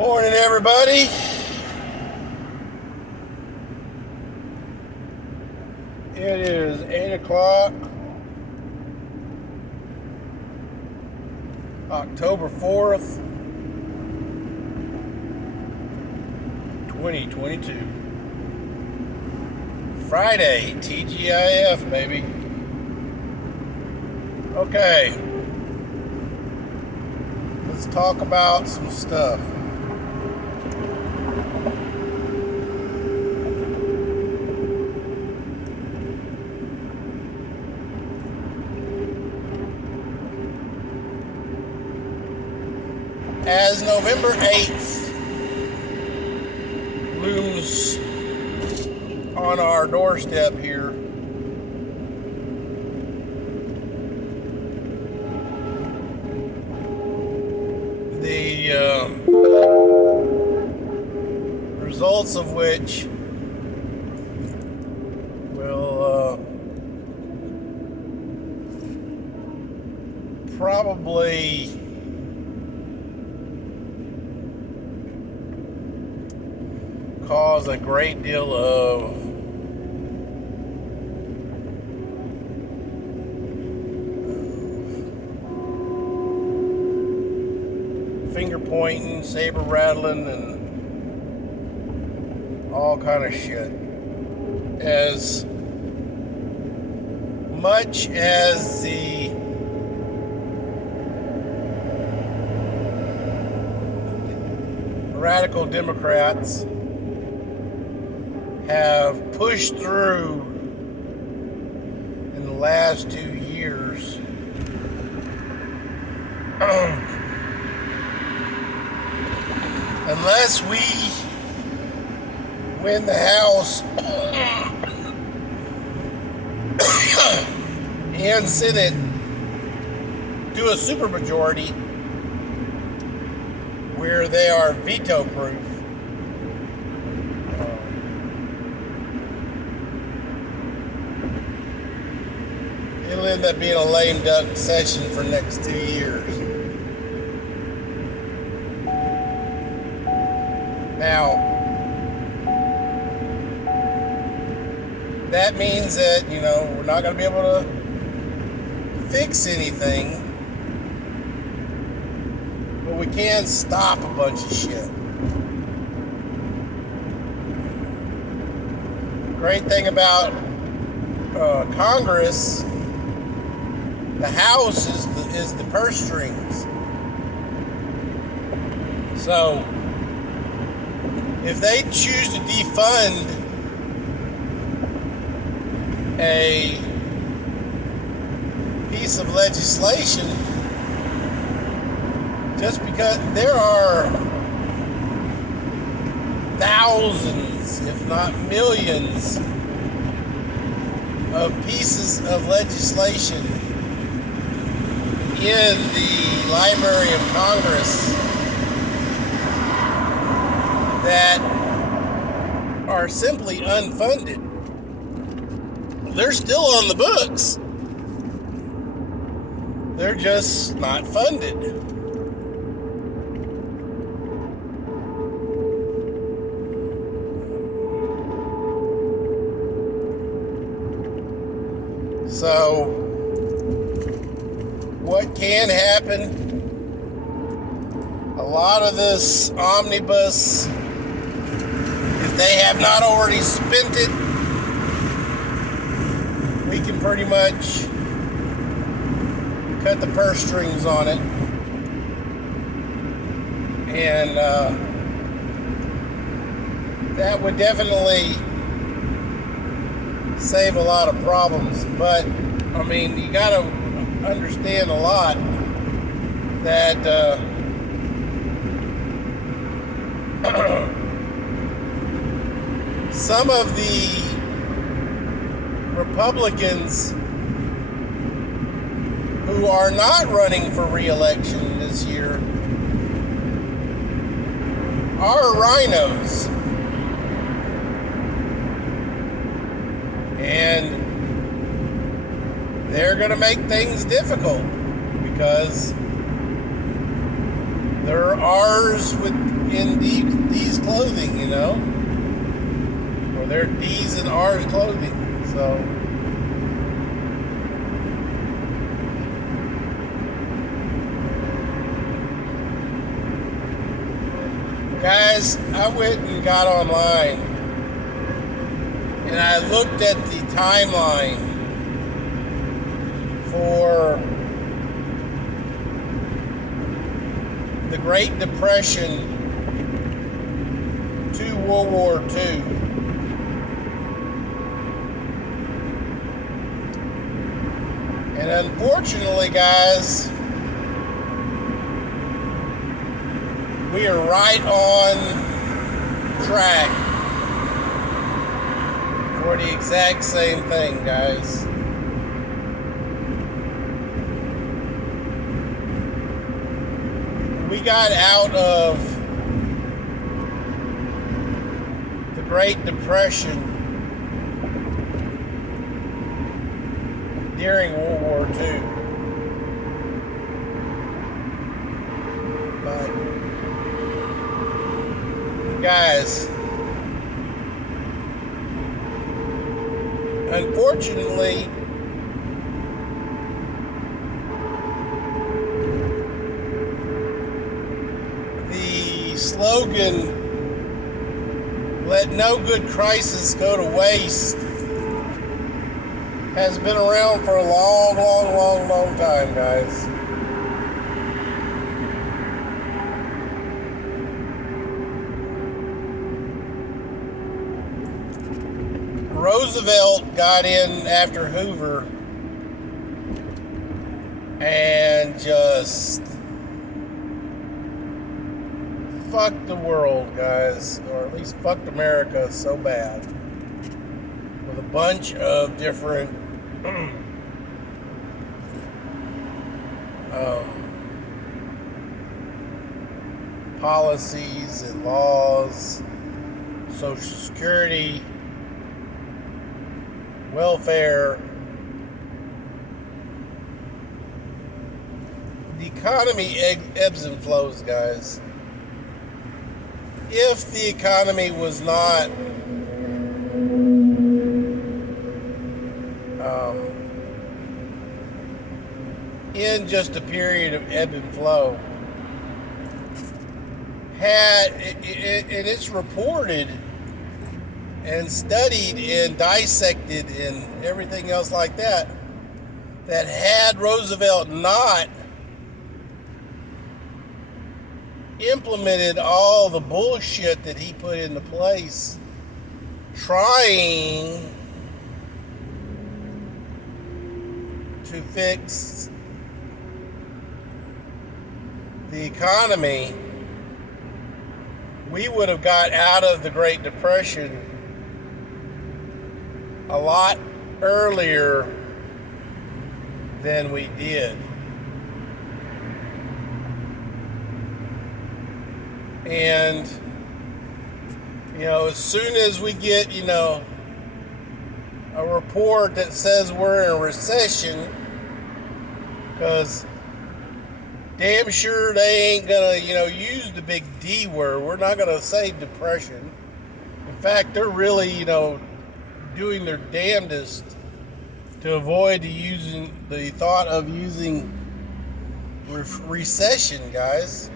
Morning, everybody. It is 8 o'clock, October 4th, 2022. Friday, TGIF, baby. Okay, let's talk about some stuff. As November 8th looms on our doorstep here, the results of which will probably cause a great deal of finger pointing, saber rattling, and all kind of shit. As much as the radical Democrats have pushed through in the last 2 years, unless we win the House and Senate, do a supermajority where they are veto proof, it'll end up being a lame duck session for the next 2 years. Now, that means that, we're not going to be able to fix anything, but we can stop a bunch of shit. Great thing about Congress, the House is the purse strings. So if they choose to defund a piece of legislation, just because there are thousands, if not millions, of pieces of legislation in the Library of Congress that are simply unfunded. They're still on the books. They're just not funded. So, what can happen? A lot of this omnibus, if they have not already spent it, we can pretty much cut the purse strings on it. And that would definitely save a lot of problems. But, you gotta understand a lot that some of the Republicans who are not running for re-election this year are rhinos. And they're going to make things difficult because there are R's in D's clothing, you know, or they're D's and R's clothing. So, guys, I went and got online and I looked at the timeline for the Great Depression to World War II. And unfortunately, guys, we are right on track for the exact same thing, guys. We got out of the Great Depression during World War II. But, guys, unfortunately, slogan, "Let no good crisis go to waste," has been around for a long time, guys. Roosevelt got in after Hoover and just fucked the world, guys, or at least fucked America so bad with a bunch of different policies and laws, Social Security, welfare. The economy ebbs and flows, guys. If the economy was not in just a period of ebb and flow, and it's reported and studied and dissected and everything else like that, that had Roosevelt not implemented all the bullshit that he put into place trying to fix the economy, we would have got out of the Great Depression a lot earlier than we did. And, you know, as soon as we get, you know, a report that says we're in a recession, because damn sure they ain't gonna, you know, use the big D word. We're not gonna say depression. In fact, they're really, you know, doing their damnedest to avoid the thought of using recession, guys.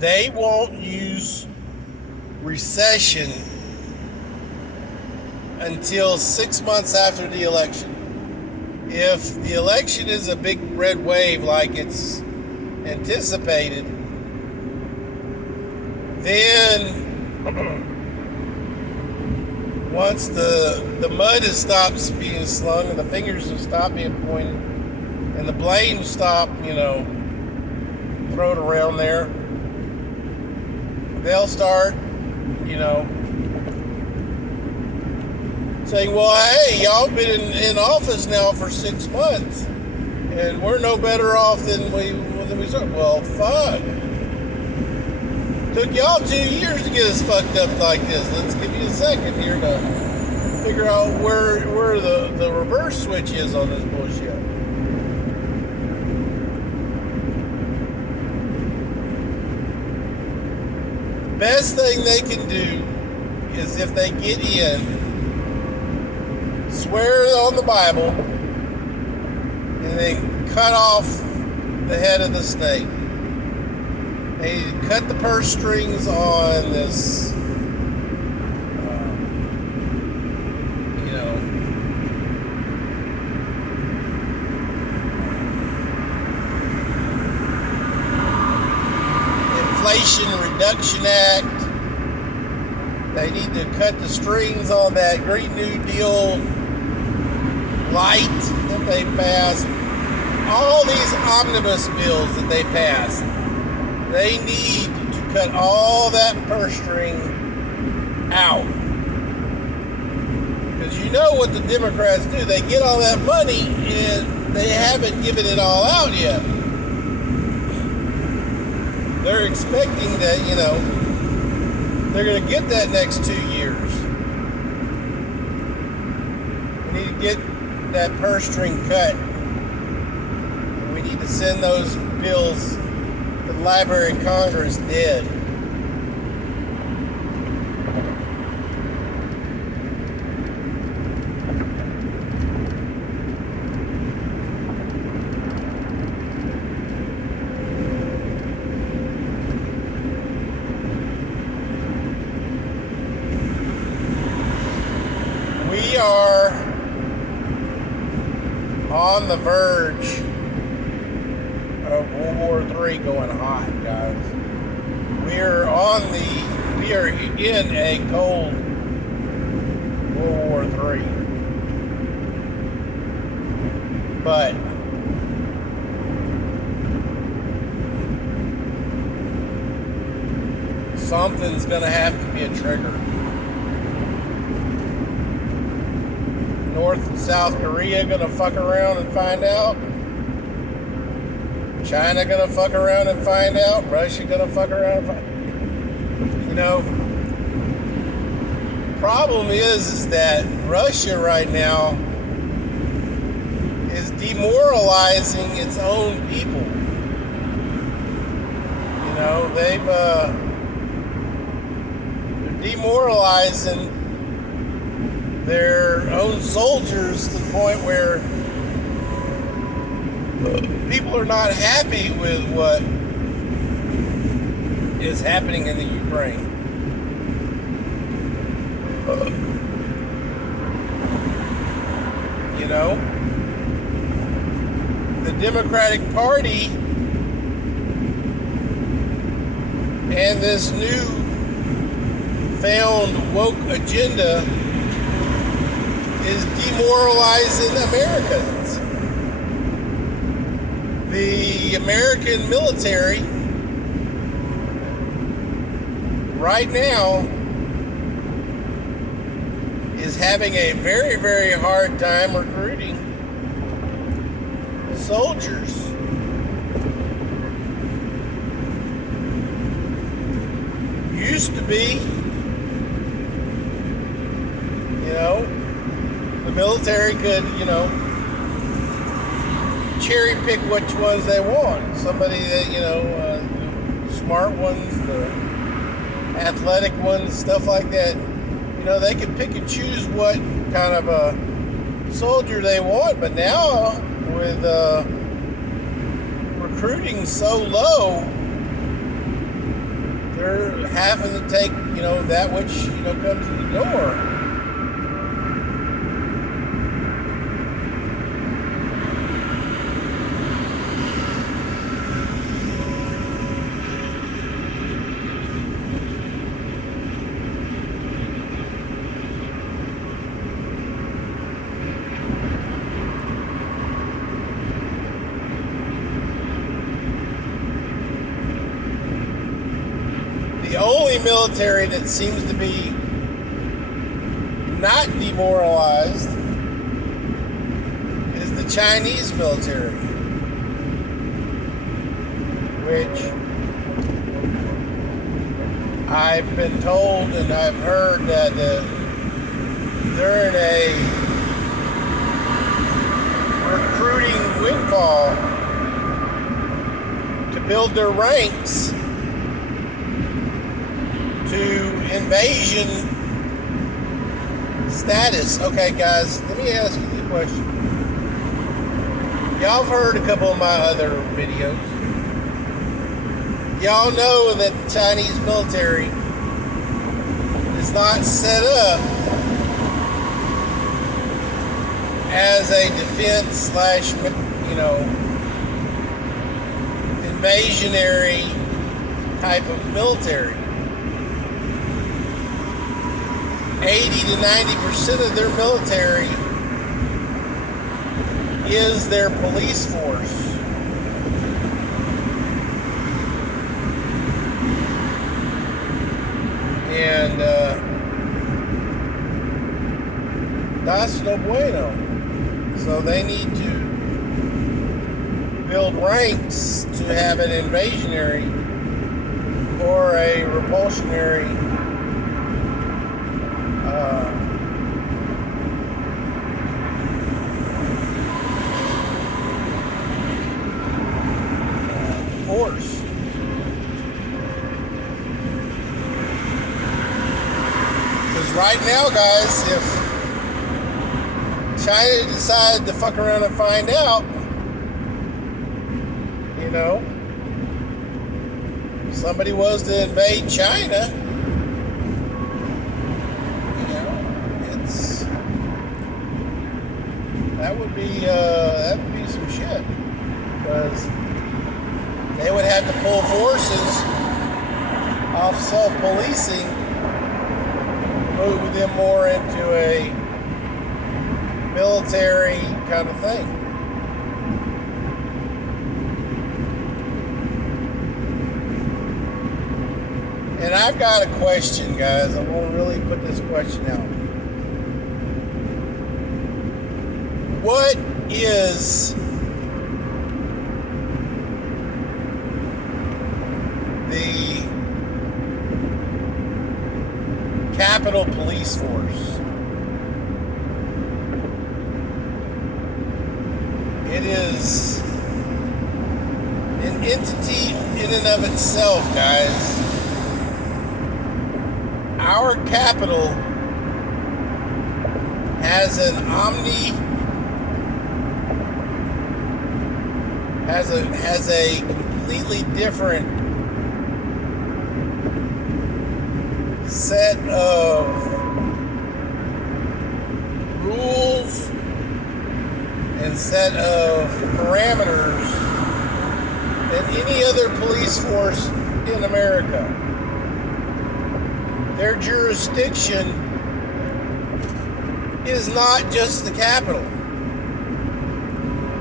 They won't use recession until 6 months after the election. If the election is a big red wave like it's anticipated, then once the mud has stopped being slung and the fingers have stopped being pointed and the blame stopped, you know, thrown around there, they'll start, you know, saying, well, hey, y'all been in office now for 6 months, and we're no better off than we started. Well, fuck. Took y'all 2 years to get us fucked up like this. Let's give you a second here to figure out where the reverse switch is on this bullshit. best thing they can do is if they get in, swear on the Bible, and then cut off the head of the snake. They cut the purse strings on this, Inflation Reduction Act. They need to cut the strings on that Green New Deal light that they passed. All these omnibus bills that they passed, they need to cut all that purse string out. Because you know what the Democrats do. They get all that money and they haven't given it all out yet. They're expecting that, they're going to get that next 2 years. We need to get that purse string cut. We need to send those bills to the Library of Congress dead. We are on the verge of World War III going hot, guys. We are in a cold World War III. But something's going to have to be a trigger. North and South Korea gonna fuck around and find out. China gonna fuck around and find out. Russia gonna fuck around and find out. Problem is that Russia right now is demoralizing its own people. They're demoralizing their own soldiers to the point where people are not happy with what is happening in the Ukraine. The Democratic Party and this new found woke agenda is demoralizing Americans. The American military right now is having a very, very hard time recruiting soldiers. Used to be, the military could, cherry pick which ones they want. Somebody that, smart ones, the athletic ones, stuff like that. They could pick and choose what kind of a soldier they want. But now, with recruiting so low, they're having to take, that which, comes to the door. The only military that seems to be not demoralized is the Chinese military, which I've been told and I've heard that they're in a recruiting windfall to build their ranks to invasion status. Okay, guys, let me ask you a question. Y'all have heard a couple of my other videos. Y'all know that the Chinese military is not set up as a defense slash, invasionary type of military. 80 to 90% of their military is their police force. And that's no bueno. So they need to build ranks to have an invasionary or a repulsionary force. Because right now, guys, if China decided to fuck around and find out, somebody was to invade China, that would be some shit, because they would have to pull forces off self-policing, move them more into a military kind of thing. And I've got a question, guys. I want to really put this question out. What is the Capitol Police Force? It is an entity in and of itself, guys. Our capital has a completely different set of rules and set of parameters than any other police force in America. Their jurisdiction is not just the capital.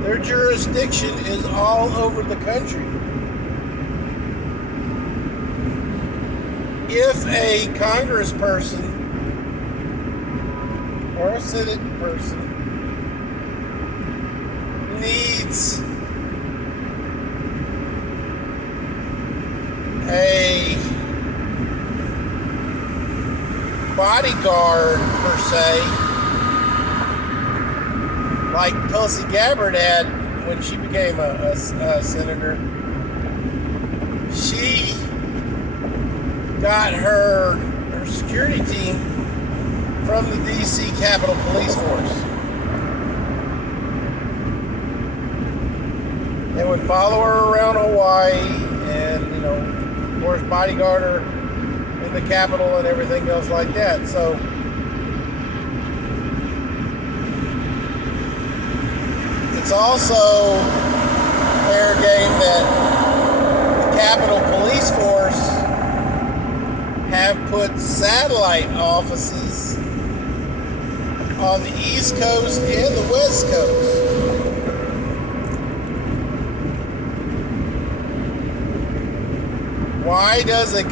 Their jurisdiction is all over the country. If a congressperson or a senate person needs a bodyguard, per se, like Tulsi Gabbard had when she became a senator, she got her security team from the DC Capitol Police Force. They would follow her around Hawaii and, of course, bodyguard her in the Capitol and everything else like that. So it's also fair game that the Capitol Police Force have put satellite offices on the East Coast and the West Coast. Why does a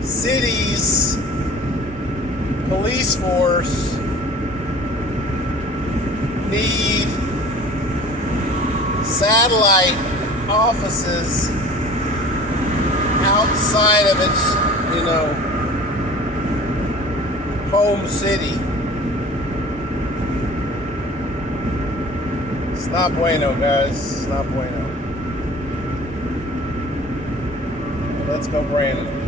city's police force need satellite offices outside of its, home city? It's not bueno, guys. It's not bueno. Let's go, Brandon.